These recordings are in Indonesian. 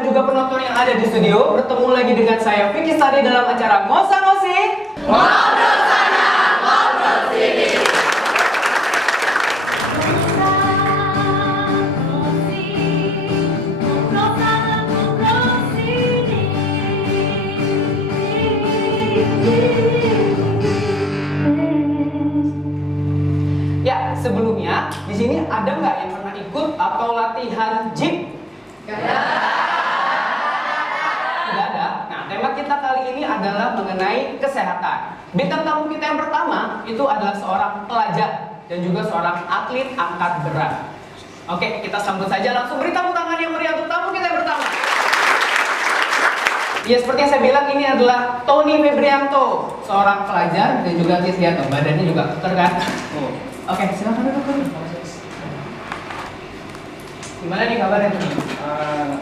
dan juga penonton yang ada di studio. Bertemu lagi dengan saya Vicky Sari dalam acara Ngosa Ngosi. Ngobrol sana, ngobrol sini. Ya, sebelumnya di sini ada nggak yang pernah ikut atau latihan gym? Tidak ada. Nah, tema kita kali ini adalah mengenai kesehatan. Bintang tamu kita yang pertama itu adalah seorang pelajar dan juga seorang atlet angkat berat. Oke, kita sambut saja langsung, beri tepuk tangan yang meriah untuk tamu kita yang pertama. Ya, seperti yang saya bilang, ini adalah Tony Febrianto, seorang pelajar dan juga atlet. Lihat dong, badannya juga keker kan? Oke, silakan duduk. Gimana nih kabarnya Tony?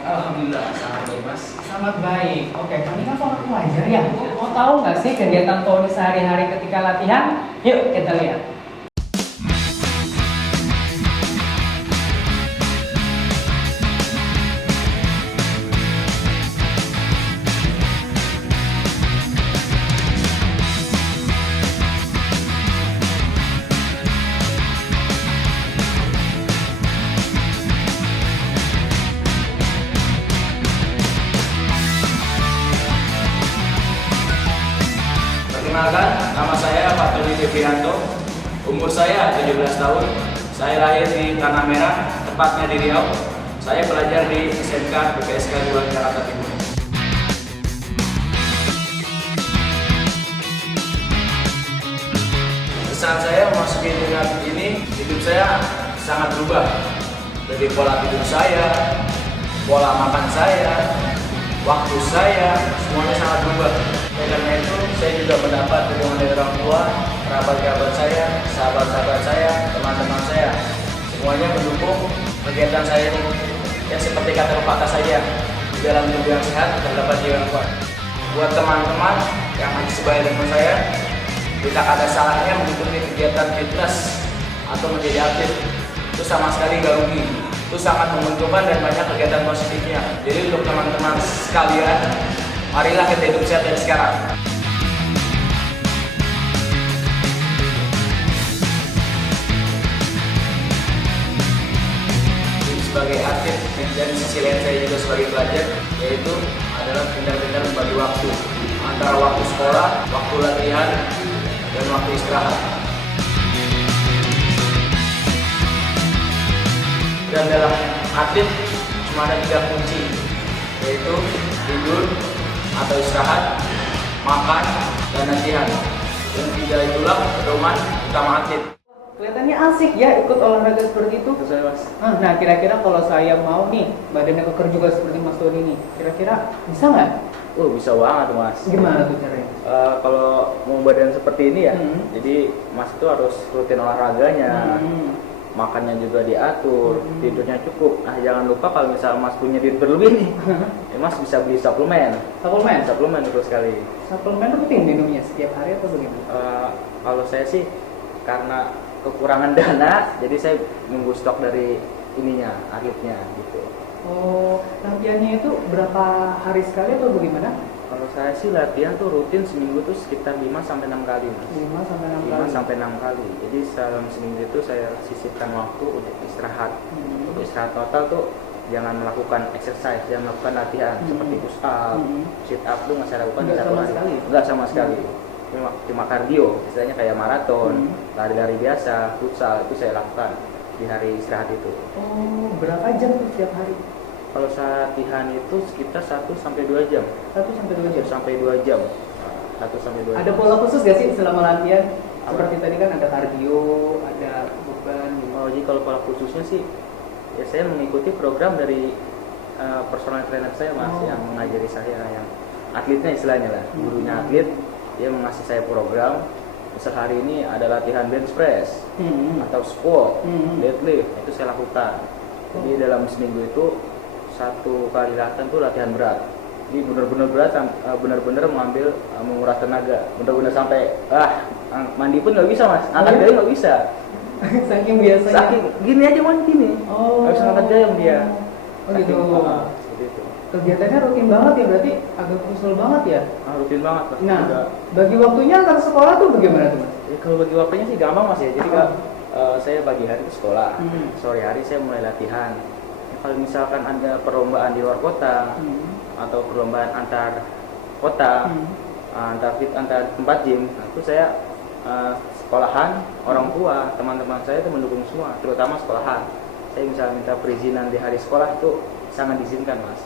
Alhamdulillah sangat baik mas. Sangat baik. Oke, Tony kan seorang pelajar ya. Mau tahu nggak sih kegiatan Tony sehari-hari ketika latihan? Yuk kita lihat. Perkenalkan, nama saya Pak Tony Febrianto. Umur saya 17 tahun. Saya lahir di Tanah Merah, tepatnya di Riau. Saya belajar di SMK PPSK Gula Jakarta Timur. Saat saya memasuki dunia ini, hidup saya sangat berubah. Dari pola tidur saya, pola makan saya, waktu saya, semuanya sangat berubah. Karena itu, saya juga mendapat dukungan dari orang tua, kerabat-kerabat saya, sahabat-sahabat saya, teman-teman saya. Semuanya mendukung kegiatan saya ini. Ya seperti kata pepatah saja, di dalam tubuh yang sehat terdapat jiwa yang kuat. Buat teman-teman yang masih sebaya dengan saya, tidak ada salahnya mengikuti kegiatan fitness atau menjadi atlet. Itu sama sekali gak rugi. Itu sangat menguntungkan dan banyak kegiatan positifnya. Jadi untuk teman-teman sekalian, marilah kita hidup sehat dari sekarang. Sebagai atlet dan sisi lain saya juga sebagai pelajar, yaitu adalah pintar-pintar membagi waktu antara waktu sekolah, waktu latihan, dan waktu istirahat. Dan dalam atlet cuma ada 3 kunci, yaitu tidur atau istirahat, makan, dan latihan. Yang 3 itulah pedoman utama atlet. Kelihatannya asik ya ikut olahraga seperti itu. Betul, Mas. Nah, kira-kira kalau saya mau nih, badannya keker juga seperti Mas Tony nih, kira-kira bisa nggak? Bisa banget, Mas. Gimana tuh caranya? Kalau mau badan seperti ini ya, jadi Mas itu harus rutin olahraganya, makannya juga diatur, tidurnya cukup. Nah, jangan lupa kalau misal Mas punya duit berlebih nih, Mas bisa beli suplemen. Suplemen betul sekali. Suplemen rutin minumnya setiap hari atau bagaimana? Kalau saya sih karena kekurangan dana, jadi saya nunggu stok dari ininya, akhirnya gitu. Oh, latihannya itu berapa hari sekali atau bagaimana? Kalau saya sih latihan tuh rutin seminggu tuh sekitar 5-6 kali, Mas. 5-6 kali. Jadi dalam seminggu itu saya sisipkan waktu untuk istirahat. Untuk istirahat total tuh jangan melakukan exercise, jangan melakukan latihan seperti push up, sit up tuh nggak saya lakukan di satu hari. Enggak sama sekali. Cuma kardio, istilahnya kayak maraton, lari-lari biasa, futsal itu saya lakukan di hari istirahat itu. Oh, berapa jam tuh setiap hari? Kalau latihan itu sekitar 1-2 jam. 1-2 jam? Sampai 2 jam. 1-2 jam. Ada pola khusus gak sih selama latihan? Seperti tadi kan ada kardio, ada beban gitu. Oh, jadi kalau pola khususnya sih, ya saya mengikuti program dari personal trainer saya, Mas, yang mengajari saya, yang atletnya istilahnya lah, gurunya atlet. Dia mengasih saya program, misal hari ini ada latihan bench press atau squat, deadlift, itu saya lakukan. Jadi dalam seminggu itu 1 kali latihan tuh latihan berat. Jadi benar-benar berat, benar-benar menguras tenaga, benar-benar sampai mandi pun nggak bisa, Mas, angkat gayung nggak bisa. Saking biasanya. Saking gini aja, Man, gini. Nggak bisa angkat gayung dia. Oh gitu. Seperti itu. kegiatannya rutin banget ya, berarti agak krusial banget ya. Rutin banget Mas. Nah, Juga, bagi waktunya antar sekolah tuh bagaimana tuh Mas? kalau bagi waktunya sih gampang Mas ya. Jadi saya pagi hari ke sekolah, sore hari saya mulai latihan. Kalau misalkan ada perlombaan di luar kota atau perlombaan antar kota, antar tempat gym, nah, itu saya sekolahan, orang tua, teman-teman saya itu mendukung semua, terutama sekolahan. Saya misalnya minta perizinan di hari sekolah itu sangat diizinkan Mas.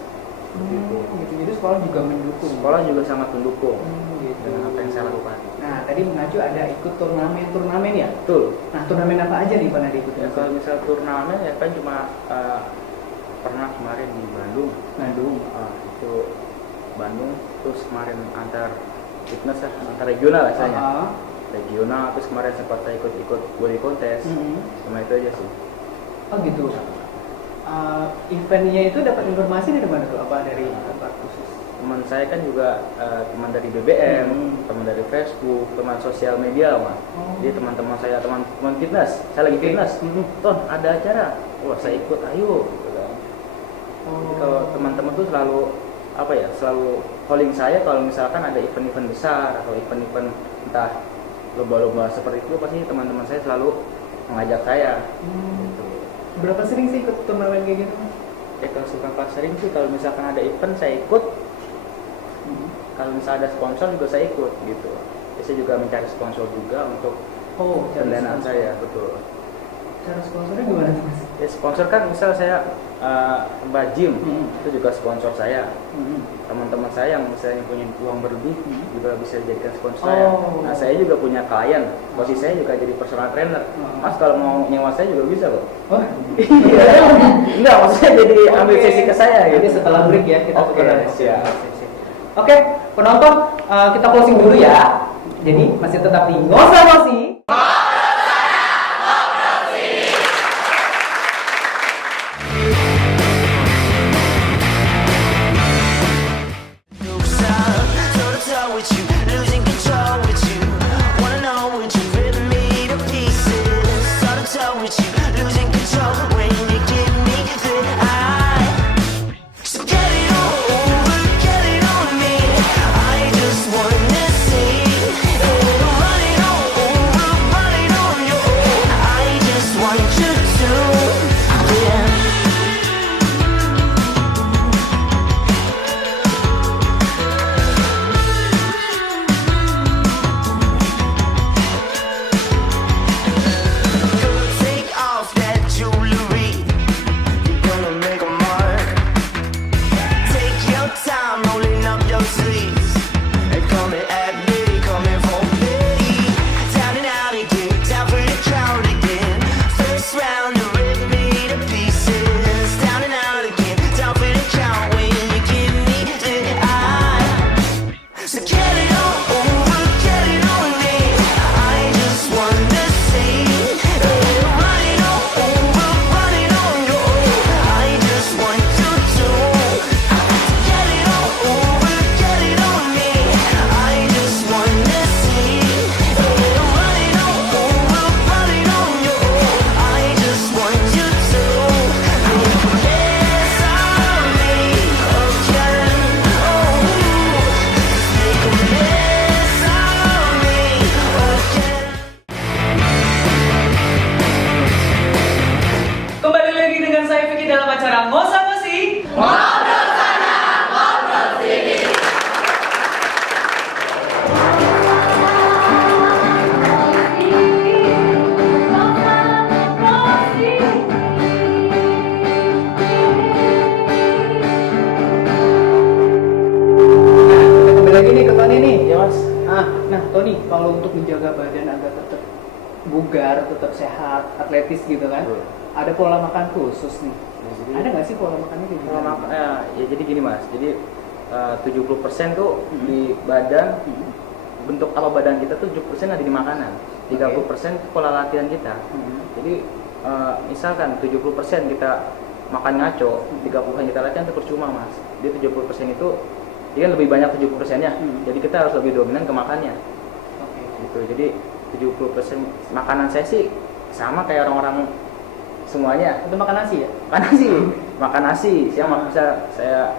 Gitu. Jadi sekolah juga mendukung. Sekolah juga sangat mendukung Gitu. dengan apa yang saya lakukan. Nah, tadi mengacu ada ikut turnamen ya? Betul. Nah, turnamen apa aja nih pernah diikuti? Ya, kalau misal turnamen ya kan cuma pernah kemarin di Bandung. Itu Bandung, terus kemarin antar fitness ya, antar regional lah saya. Regional, terus kemarin sempat saya ikut body contest. Cuma itu aja sih. Oh gitu. Eventnya itu dapat informasi dari mana tuh? Apa dari tempat khusus? Teman saya kan juga teman dari BBM, teman dari Facebook, teman sosial media Mas. Jadi teman-teman saya, teman fitness, saya lagi fitness. Ton, ada acara. Wah, saya ikut, ayo. Gitu kan. Jadi kalau teman-teman tuh selalu selalu calling saya kalau misalkan ada event-event besar atau event-event entah lomba-lomba seperti itu, pasti teman-teman saya selalu mengajak saya. Gitu. Berapa sering sih ikut turnamen kayak gitu? Kalau seberapa sering sih, kalau misalkan ada event saya ikut. Kalau misalnya ada sponsor juga saya ikut gitu. Jadi saya juga mencari sponsor juga untuk pendanaan saya, betul. Cara sponsornya gimana tuh Mas? Ya, sponsor kan misal saya tempat gym, itu juga sponsor saya. Teman-teman saya yang misalnya punya uang berlebih juga bisa dijadikan sponsor saya. Nah, saya juga punya klien, posisi saya juga jadi personal trainer. Mas kalau mau nyewa saya juga bisa kok. Iya. Enggak, maksudnya jadi ambil sesi ke saya gitu. Jadi setelah break ya kita siap. Oke, penonton kita closing dulu ya. Jadi masih tetap di Ngosa-ngosi. Tony, kalau untuk menjaga badan agar tetap bugar, tetap sehat, atletis gitu kan, ada pola makan khusus nih. Ada nggak sih pola makannya kayak gimana? Ya jadi gini Mas, jadi 70% tuh di badan, bentuk apa badan kita tuh 70% ada di makanan, 30% pola latihan kita. Jadi misalkan 70% kita makan ngaco, 30% kita latihan itu percuma Mas. Jadi 70% itu dia lebih banyak 70%-nya, jadi kita harus lebih dominan ke makannya. Gitu. Jadi 70% makanan saya sih sama kayak orang-orang semuanya. Itu makan nasi ya? Makan nasi. Makan nasi. Siang bisa saya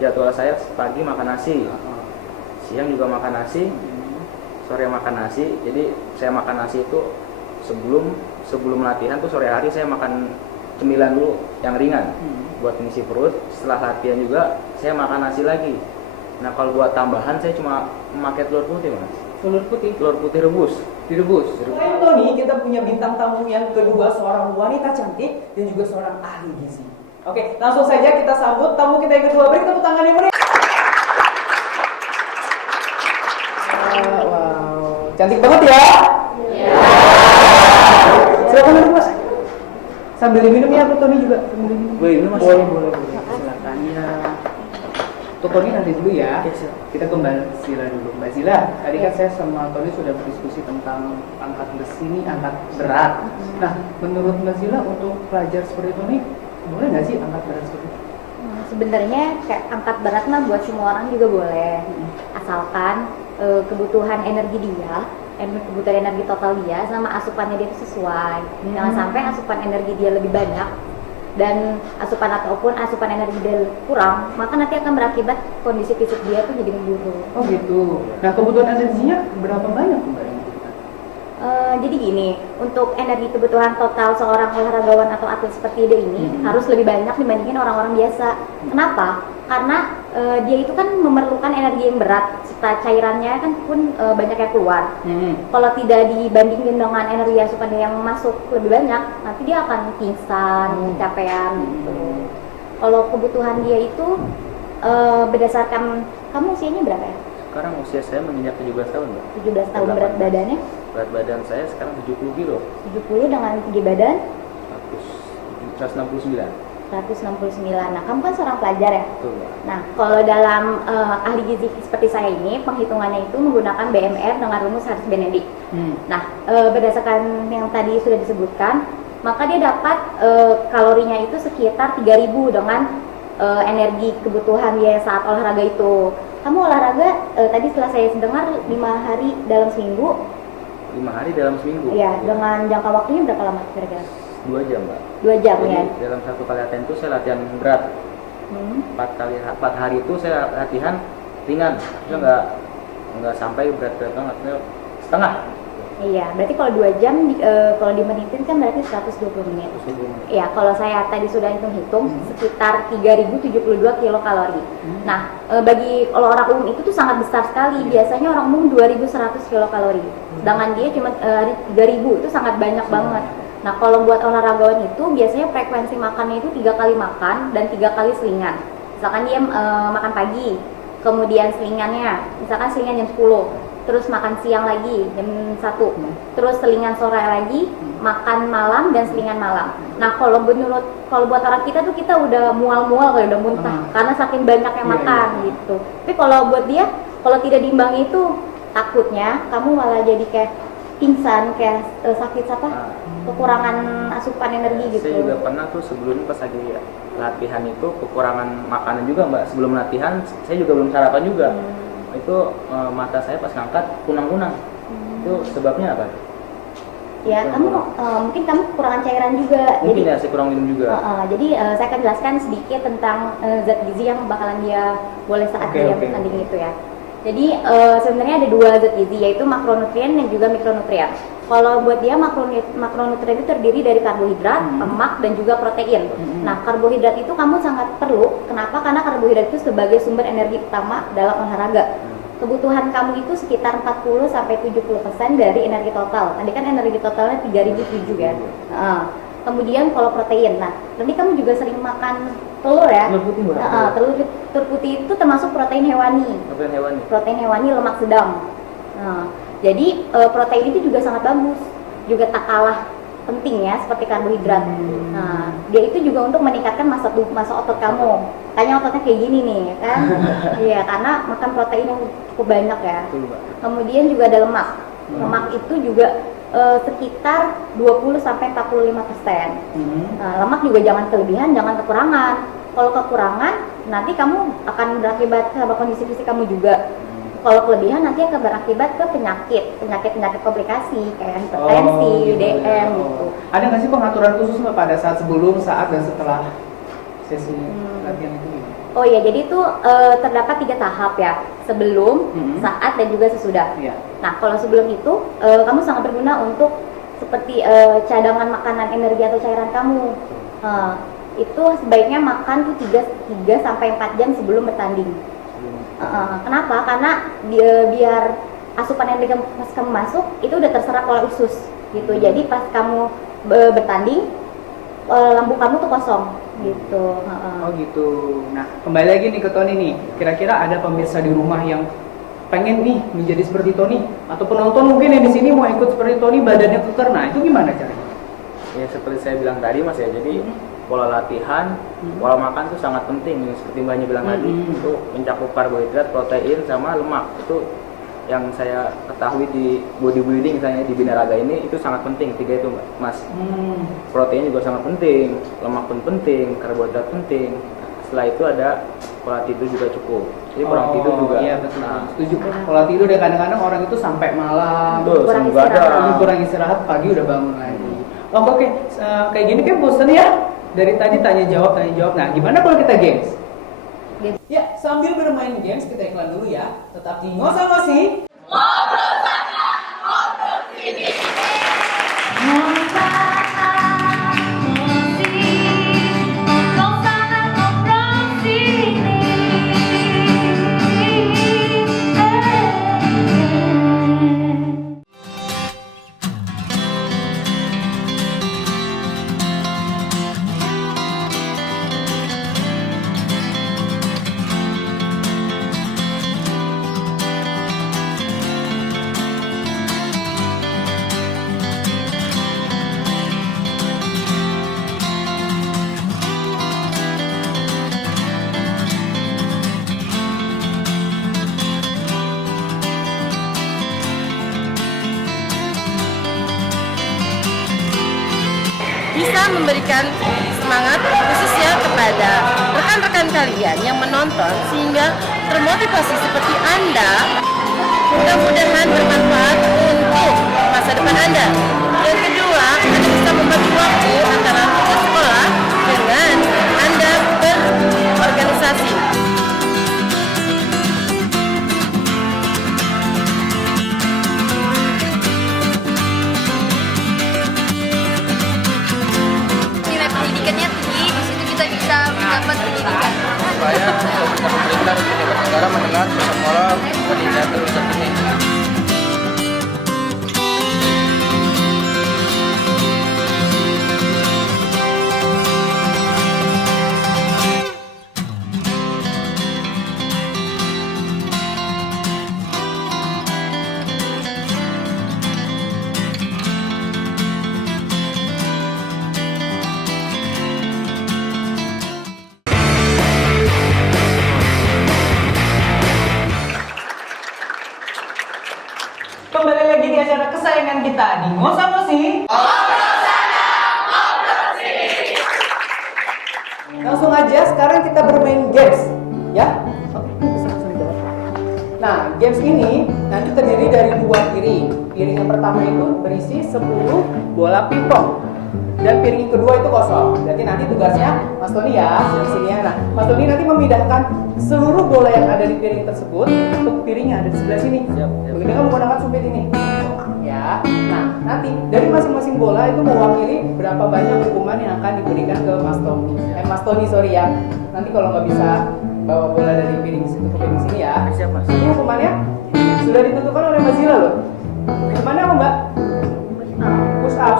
jadwal saya pagi makan nasi, siang juga makan nasi, sore makan nasi. Jadi saya makan nasi itu sebelum latihan tuh sore hari saya makan cemilan dulu yang ringan buat ngisi perut. Setelah latihan juga saya makan nasi lagi. Nah kalau buat tambahan saya cuma memakai telur putih mas. Telur putih rebus. Direbus. Selain Tony, kita punya bintang tamu yang kedua, seorang wanita cantik dan juga seorang ahli gizi. Oke, langsung saja kita sambut tamu kita yang kedua. Beri tepuk tangan yang meriah. Wow, cantik banget ya. Silakan duduk mas. Sambil diminum ya, Tony juga. Boleh mas. Boleh. Silakan ya. Tony nanti dulu ya. Kita ke Mbak Zila dulu. Mbak Zila, tadi kan saya sama Tony sudah berdiskusi tentang angkat besi ini, angkat berat. Nah, menurut Mbak Zila untuk pelajar seperti Tony, boleh nggak sih angkat berat seperti itu? Sebenarnya kayak angkat berat mah buat semua orang juga boleh, asalkan kebutuhan energi dia, kebutuhan energi total dia sama asupannya dia itu sesuai. Jangan sampai asupan energi dia lebih banyak dan asupan energi dia kurang, maka nanti akan berakibat kondisi fisik dia tuh jadi memburuk. Oh gitu. Nah, kebutuhan energinya berapa banyak tuh Mbak? Jadi gini, untuk energi kebutuhan total seorang olahragawan atau atlet seperti dia ini harus lebih banyak dibandingin orang-orang biasa. Kenapa? Karena dia itu kan memerlukan energi yang berat, serta cairannya kan pun banyak yang keluar. Kalau tidak dibandingin dengan energi asupan yang masuk lebih banyak, nanti dia akan pingsan, kecapean gitu. Kalau kebutuhan dia itu berdasarkan, kamu usianya berapa ya? Sekarang usia saya menginjak 17 tahun Mbak. 17 tahun. Berat badannya? Berat badan saya sekarang 70 kilo. 70 dengan tinggi badan? 169. 169. Nah, kamu kan seorang pelajar ya? Betul Mbak. Nah, kalau dalam ahli gizi seperti saya ini, penghitungannya itu menggunakan BMR dengan rumus Harris Benedict. Nah, berdasarkan yang tadi sudah disebutkan, maka dia dapat kalorinya itu sekitar 3.000 dengan energi kebutuhan dia saat olahraga itu. Kamu olahraga tadi setelah saya dengar 5 hari dalam seminggu. 5 hari dalam seminggu? Iya, dengan jangka waktunya berapa lama kira-kira? 2 jam Mbak. 2 jam. Jadi, ya? dalam satu kali latihan itu saya latihan berat. 4 hari itu saya latihan ringan. Maksudnya nggak sampai berat-berat banget, setengah. Iya, berarti kalau 2 jam kalau dimenitin kan berarti 120 menit. Iya, kalau saya tadi sudah hitung sekitar 3072 kilokalori. Nah, kalau orang umum itu tuh sangat besar sekali. Biasanya orang umum 2100 kilokalori. Sedangkan dia cuma 3000, itu sangat banyak banget. Nah, kalau buat olahragawan itu biasanya frekuensi makannya itu 3 kali makan dan 3 kali selingan. Misalkan dia makan pagi, kemudian selingannya, misalkan selingan jam 10, terus makan siang lagi jam 1, terus selingan sore lagi, makan malam dan selingan malam. Nah, kalau buat orang kita tuh kita udah mual-mual, udah muntah karena saking banyak yang makan gitu. Tapi kalau buat dia, kalau tidak diimbangi itu takutnya kamu malah jadi kayak pingsan, kayak sakit kekurangan asupan energi gitu. Saya juga pernah tuh sebelum pas lagi latihan itu kekurangan makanan juga Mbak. Sebelum latihan saya juga belum sarapan juga. Itu mata saya pas ngangkat kunang-kunang. Itu sebabnya apa? Ya, mungkin kamu kekurangan cairan juga. Mungkin jadi, ya, saya kurang minum juga. Jadi saya akan jelaskan sedikit tentang zat gizi yang bakalan dia boleh saat dia bertanding itu ya. Jadi sebenarnya ada 2 zat gizi, yaitu makronutrien dan juga mikronutrien. Kalau buat dia makronutrien itu terdiri dari karbohidrat, lemak, dan juga protein. Nah, karbohidrat itu kamu sangat perlu. Kenapa? Karena karbohidrat itu sebagai sumber energi utama dalam olahraga. Kebutuhan kamu itu sekitar 40-70% dari energi total. Tadi kan energi totalnya 3007 ya. Kemudian kalau protein, nah nanti kamu juga sering makan telur ya. Telur putih itu termasuk protein hewani. Protein hewani lemak sedang. Jadi protein itu juga sangat bagus, juga tak kalah penting ya seperti karbohidrat. Nah, dia itu juga untuk meningkatkan massa otot kamu. Kayaknya ototnya kayak gini nih, kan? Iya, karena makan protein yang cukup banyak ya. Kemudian juga ada lemak. Lemak itu juga sekitar 20-45%. Nah, lemak juga jangan kelebihan, jangan kekurangan. Kalau kekurangan, nanti kamu akan berakibat sama kondisi fisik kamu juga. Kalau kelebihan nanti akan berakibat ke penyakit komplikasi kayak hipertensi, DM gitu. Ada nggak sih pengaturan khusus pada saat sebelum, saat dan setelah sesi latihan itu? Oh iya, jadi itu terdapat 3 tahap ya, sebelum, saat, dan juga sesudah. Iya. Nah, kalau sebelum itu, kamu sangat berguna untuk seperti cadangan makanan, energi atau cairan kamu. Itu sebaiknya makan tuh 3 sampai 4 jam sebelum bertanding. Kenapa? Karena biar asupan energi pas kamu masuk itu udah terserap oleh usus gitu. Jadi pas kamu bertanding, lambung kamu tuh kosong gitu. Oh gitu. Nah, kembali lagi nih ke Tony nih. Kira-kira ada pemirsa di rumah yang pengen nih menjadi seperti Tony, atau penonton mungkin yang di sini mau ikut seperti Tony, badannya keker. Nah, itu gimana caranya? Ya seperti saya bilang tadi Mas ya, jadi pola latihan, pola makan itu sangat penting. Seperti Mbaknya bilang tadi, itu mencakup karbohidrat, protein, sama lemak. Itu yang saya ketahui di bodybuilding misalnya di Binaraga ini itu sangat penting, 3 itu Mas. Protein juga sangat penting, lemak pun penting, karbohidrat penting. Setelah itu ada pola tidur juga cukup. Jadi kurang tidur juga. Iya betul. Setuju. Pola tidur ya, kadang-kadang orang itu sampai malam kurang istirahat, pagi udah bangun lagi. Oke. Kayak gini kan bosen ya. Dari tadi tanya jawab. Nah, gimana kalau kita games? Ya, sambil bermain games kita iklan dulu ya. Tetap di Ngosa-Ngosi. Ngobrol sana, ngobrol sini. bisa memberikan semangat khususnya kepada rekan-rekan kalian yang menonton sehingga termotivasi seperti Anda, mudah-mudahan bermanfaat untuk masa depan Anda. Yang kedua, Anda bisa membagi waktu antara tugas sekolah dengan Anda berorganisasi. Mendapat pendidikan. Supaya pemerintah dan pejabat negara mendengar persoalan pendidikan terbesar ini. Kembali lagi di acara kesayangan kita di Ngosa-Ngosi. Langsung aja sekarang kita bermain games, ya. Oke, bisa langsung dijawab. Nah, games ini nanti terdiri dari 2 piring. Piring yang pertama itu berisi 10 bola pingpong. Dan piring yang kedua itu kosong. Jadi nanti tugasnya Mas Tony ya, di sini ya. Nah, Mas Tony nanti memindahkan seluruh bola yang ada di piring tersebut untuk piring yang ada di sebelah sini. Begitu kamu menggunakan sumpit ini. Ya. Nah, nanti dari masing-masing bola itu mewakili berapa banyak hukuman yang akan diberikan ke Mas Tony. Mas Tony, sorry ya. Nanti kalau nggak bisa bawa bola dari piring situ ke piring sini ya. Siap, Mas. Ini hukumannya sudah ditentukan oleh Mas Zila loh. Hukumannya apa, Mbak? Push up.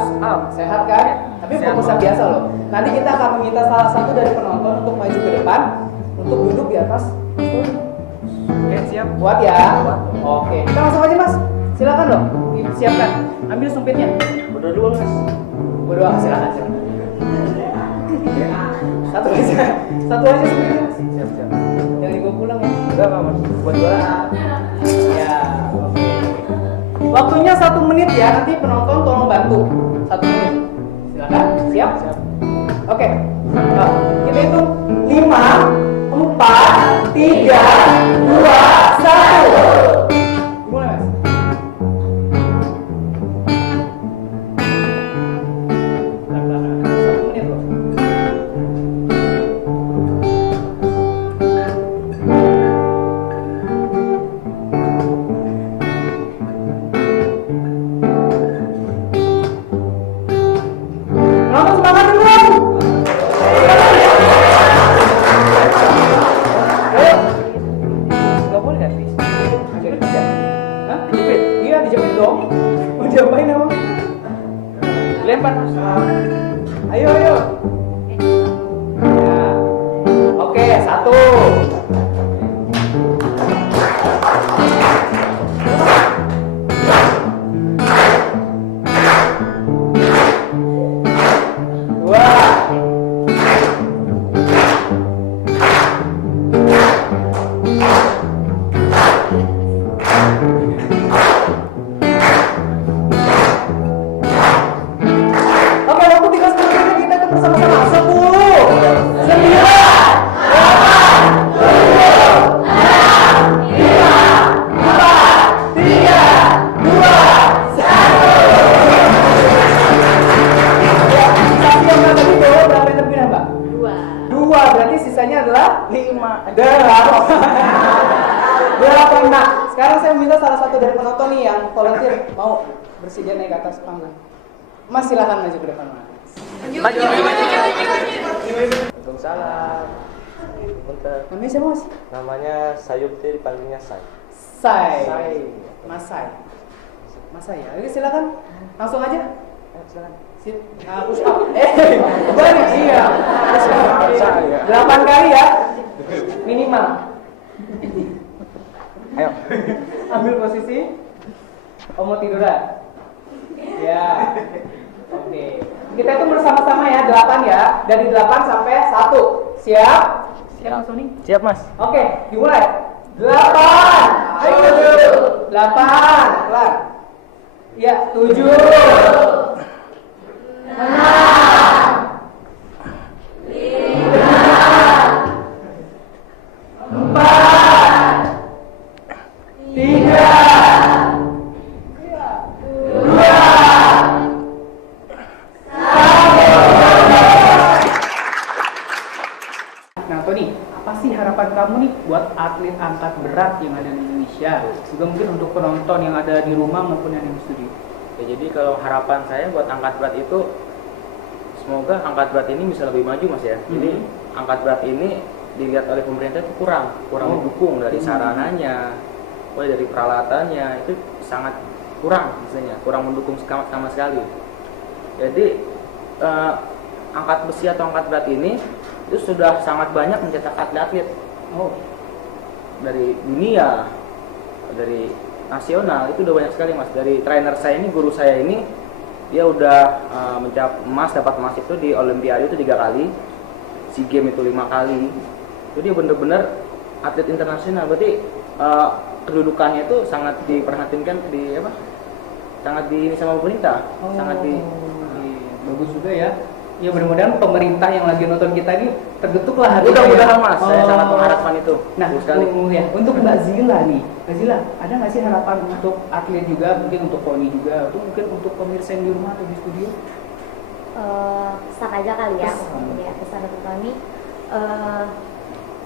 Sehat kan? Tapi push up biasa loh. Nanti kita akan meminta salah satu dari penonton untuk maju ke depan untuk duduk di atas. Oke, siap. Kuat ya? Oke, kita langsung aja Mas. Silakan dong, siapkan. Ambil sumpitnya. Berdoa dulu, Mas. Berdoa, silakan. Satu aja sumpitnya Mas. Siap. Jangan dibawa pulang ya. Enggak, Mas. Buat jualan. Ya. Waktunya 1 menit ya. Nanti penonton tolong bantu. 1 menit. Silakan. Siap? Siap. Oke. Nah, kita hitung 5, 4, 3, 2, 1. Mulai Mas. Belakang. 1 menit loh. dong. Mau diapain emang? Lempar. Ayo, ayo. Ya. Oke, 1. Oke, waktu 3 seterusnya kita tuh bersama-sama 10, 9, 8, 7, 6, 5, 4, 3, 2, 1. Ya, tapi yang nggak tadi bawa berapa yang terpindah, Mbak? 2, berarti sisanya adalah 5. 8. Nah, sekarang saya minta salah satu dari penonton nih yang volunteer mau bersedia naik ke atas panggung. Mas, silakan maju ke depan, Mas. Maju. Waalaikumsalam. Punten. Namanya siapa, Mas? Namanya Sayup, dipanggilnya Say. Sai. Mas Sai. Mas Sai ya. Oke, silakan. Langsung aja. Silakan. Sit. Nah, push up. Balik iya. Push up. 8 kali ya. Minimal. Ayo. Ambil posisi. Oh, mau tiduran? Ya. Oke. Kita itu bersama-sama ya, 8 ya. Dari 8 sampai 1. Siap? Siap, Mas Sony? Siap, Mas. Oke, dimulai. 8. Ayo. 8. Pelan. Ya, 7. 6. 5. 4. 3. 2. Nah, Tony, apa sih harapan kamu nih buat atlet angkat berat yang ada di Indonesia? Juga mungkin untuk penonton yang ada di rumah maupun yang di studio. Ya, jadi kalau harapan saya buat angkat berat itu semoga angkat berat ini bisa lebih maju, Mas ya. Jadi angkat berat ini dilihat oleh pemerintah itu kurang mendukung dari sarananya, mulai dari peralatannya itu sangat kurang, misalnya kurang mendukung sama sekali. Jadi angkat besi atau angkat berat ini itu sudah sangat banyak mencetak atlet dari dunia, dari nasional, itu udah banyak sekali, Mas. Dari trainer saya ini, guru saya ini, dia udah dapat emas itu di Olimpiade itu 3 kali, SEA Games itu 5 kali. Jadi dia bener-bener atlet internasional. Berarti kedudukannya itu sangat diperhatikan sangat di sama pemerintah, sangat di bagus juga ya. Ya, mudah-mudahan pemerintah yang lagi nonton kita ini tergetuklah hati. Mudah-mudahan, Mas. Saya sangat mengharapkan itu. Nah, Bagus sekali. ya, untuk Mbak Zila nih, Mbak Zila, ada nggak sih harapan untuk atlet juga, mungkin untuk Poni juga, atau mungkin untuk pemirsa yang di rumah atau di studio? Pesan aja kali ya. Pesan. Ya, pesan untuk kami.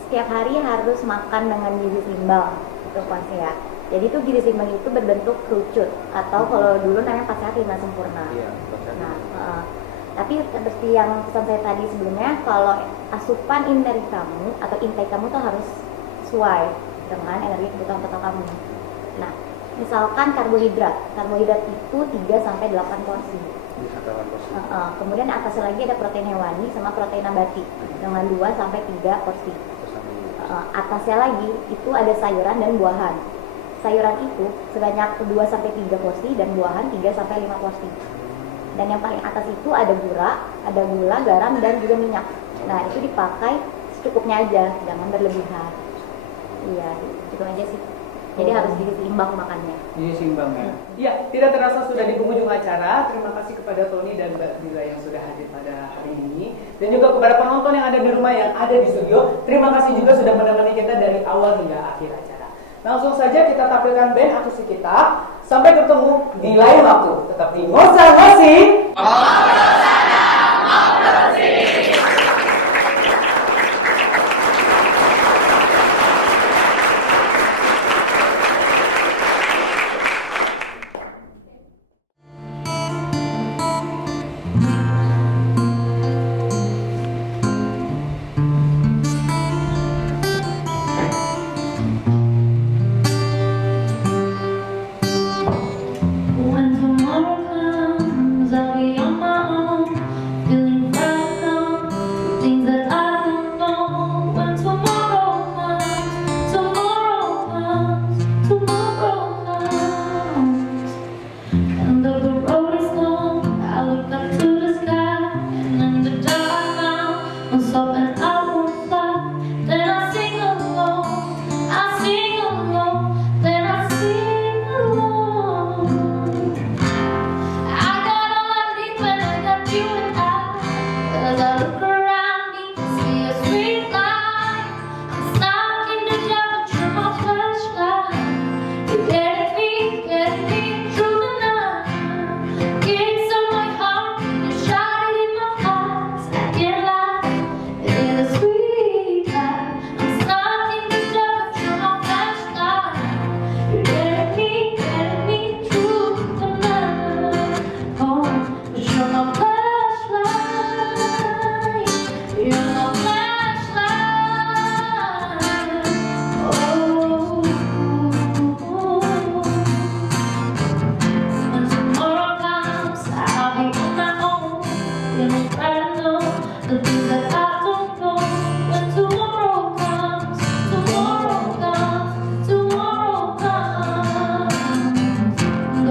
Setiap hari harus makan dengan gizi seimbang, itu pasti ya. Jadi itu gizi seimbang itu berbentuk kerucut atau kalau dulu namanya 4 sehat 5 sempurna. Iya, 4 sehat. Nah, tapi seperti yang pesan saya tadi sebelumnya, kalau asupan dari kamu atau intake kamu tuh harus sesuai dengan energi kebutuhan total kamu. Nah, misalkan karbohidrat itu 3 sampai 8 porsi. Kemudian atasnya lagi ada protein hewani sama protein nabati dengan 2 sampai 3 porsi. Atasnya lagi itu ada sayuran dan buahan. Sayuran itu sebanyak 2 sampai 3 porsi dan buahan 3 sampai 5 porsi. Dan yang paling atas itu ada gula, garam, dan juga minyak. Nah, itu dipakai secukupnya aja, jangan berlebihan. Iya, itu aja sih. Jadi harus gizi seimbang makannya. Gizi seimbang ya. Iya, tidak terasa sudah di penghujung acara. Terima kasih kepada Tony dan Mbak Zila yang sudah hadir pada hari ini. Dan juga kepada penonton yang ada di rumah yang ada di studio. Terima kasih juga sudah menemani kita dari awal hingga akhir acara. Langsung saja kita tampilkan band akustik kita. Sampai ketemu di lain waktu. Tetap di Ngosa Ngosi.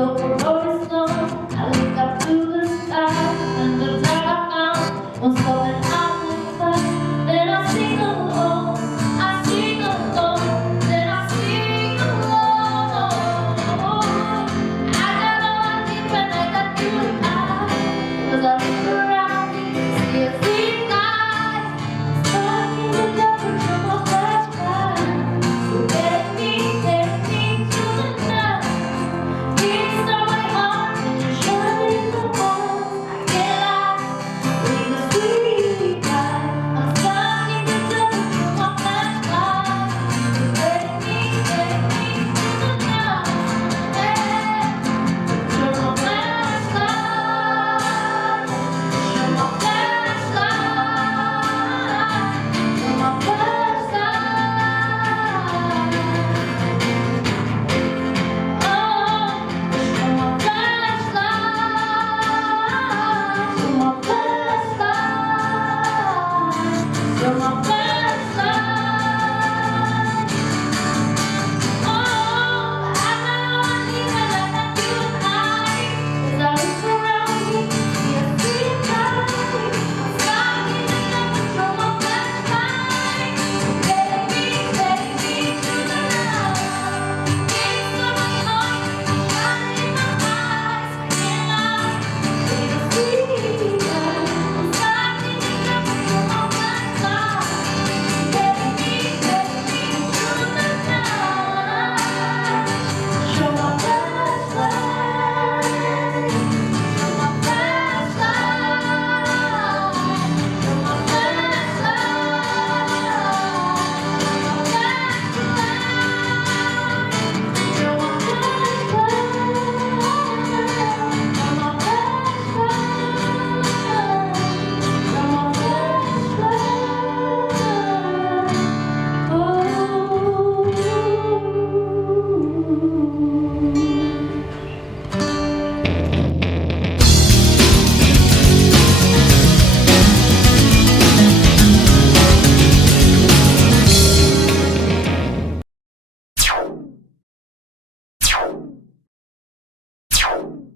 untuk